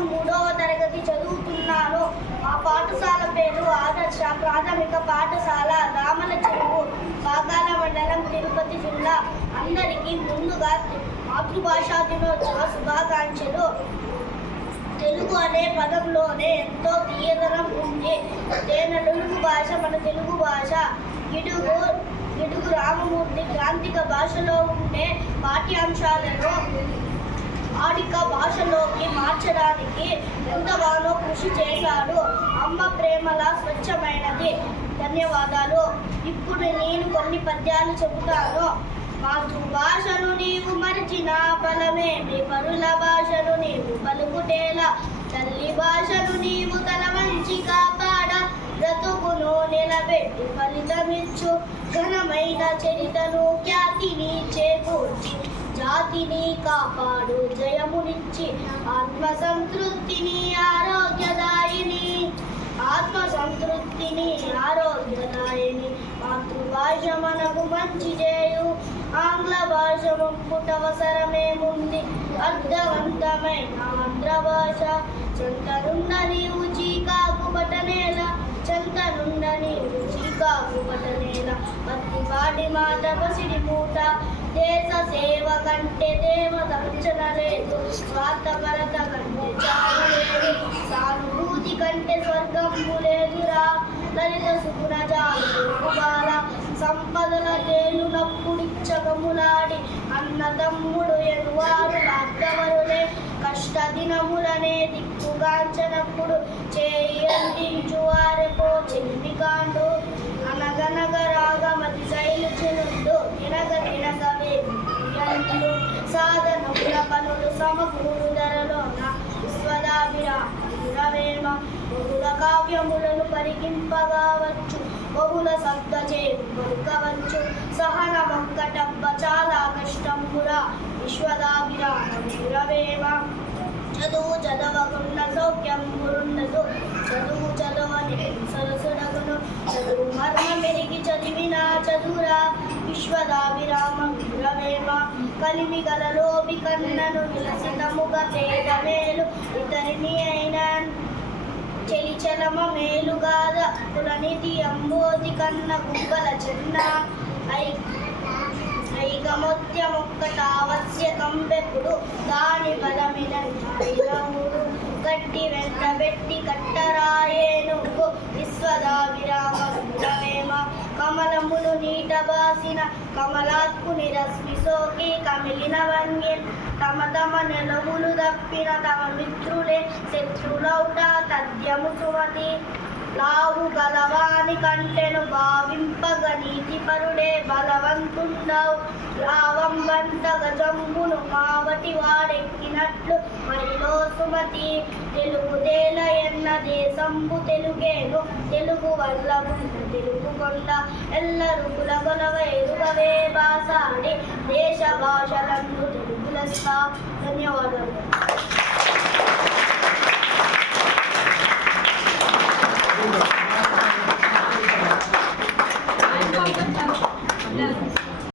నేను 3వ తరగతి చదువుతున్నాను. మా పాఠశాల పేరు ఆదర్శ ప్రాథమిక పాఠశాల, రామల చెరువు, పాకాల మండలం, తిరుపతి జిల్లా. అందరికీ ముందుగా మాతృభాషా దినోత్సవ శుభాకాంక్షలు. తెలుగు అనే పదంలోనే ఎంతో తీయదనం ఉంది. తెలుగు భాష మన తెలుగు భాష. గిడుగు రామమూర్తి గ్రాంధిక భాషలో ఉండే పాఠ్యాంశాలను ఆడిక భాషలోకి మార్చడానికి ఎంతగానో కృషి చేశాడు. అమ్మ ప్రేమల స్వచ్ఛమైనది. ధన్యవాదాలు. ఇప్పుడు నేను కొన్ని పద్యాలు చెబుతాను. మాతృభాషను నీవు మరిచిన ఫలమేమి, పరుల భాషను నీవు పలుకుటేలా. తల్లి భాషను నీవు తల వంచి కాపాడ, బ్రతుకును నిలబెట్టి ఫలితమిచ్చు. ఘనమైన చరితను ఖ్యాతిని చేకూర్చి, జాతిని కాపాడు జయమునిచ్చి. ఆత్మసంతృప్తిని ఆరోగ్యదాయిని, ఆరోగ్యదాయిని. మాతృభాష మనకు మంచి చేయు, ఆంగ్ల భాష మొక్కుటవసరమేముంది. అర్థవంతమైన ఆంధ్రభాష చెంతనుండ నీవు చీకాకు బటనేల, చెంతనుండ నీవు చీకాకు బటనేల. పత్తిపాటి మాట పసిడి మూట, దేశ సేవ కంటే దేవత వంచన లేదు. స్వార్థపరత కంటే చాలు లేదు, సానుభూతి కంటే స్వర్గంబు లేదురా. లలిత సుగుణ జాలు బాల, సంపదల తేలునప్పుడిచ్చగములాడి. అన్న తమ్ముడు ఎనువారు అర్థవరులే, కష్ట దినములనే దిక్కుగాంచనప్పుడు చేయి అందించు వారెపో చెల్లికాండు. అనగనగ రాగమతి శైలు చెనుండు, తినగవే సాధనముల పనులు సమకూరు ధరలోన. విశ్వదాభిరామ బహుళ కావ్యములను పరిగింపగావచ్చు, బహుళ శబ్ద చేరుకోవచ్చు. సహన మొక్కటబ్బ చాలా కష్టంబురా, విశ్వదాభిరామ. చదువు చదవకున్న సౌఖ్యంబురుండదు, చదువు చదవని సరసుడగును. చదువు మర్మ మెరిగి చదివిన చదువురా, విశ్వదాభిరామ. కలిమి గలలోబి కన్నను విలసితముగ పేద మేలు, ఇతరిని అయినా చెలిచలమ మేలుగాద. కులనిధి అంబోధి కన్న గుబ్బల చిన్న, ఐకమత్యమొక్కటావశ్యకంబెప్పుడు. దాని బలమినూరు గట్టి వెంటబెట్టి కట్టరాయేనుగు, విశ్వదాభిరామ. కమలములు నీట బాసిన కమలాత్కుని రశ్మి సోకి, కమిలిన వంగ్యం తమ తమ నెలవులు దప్పిన తమ మిత్రులే శత్రులౌట. తద్యము సుమతి లావు గలవాని కంటెను భావింపగ, నీతి పరుడే బలవంతుండవు. లావంబంత గజంబును మావటి వాడెక్కినట్లు మరిలో సుమతి. తెలుగుదేల ఎన్న దేశంబు తెలుగేను, తెలుగు వల్ల ఉన్న తెలుగు కొండ. ఎల్లరు కులగొలవ ఎరుగవే బాసాడి, దేశ భాషలందు తెలుగులస్తా. ధన్యవాదాలు.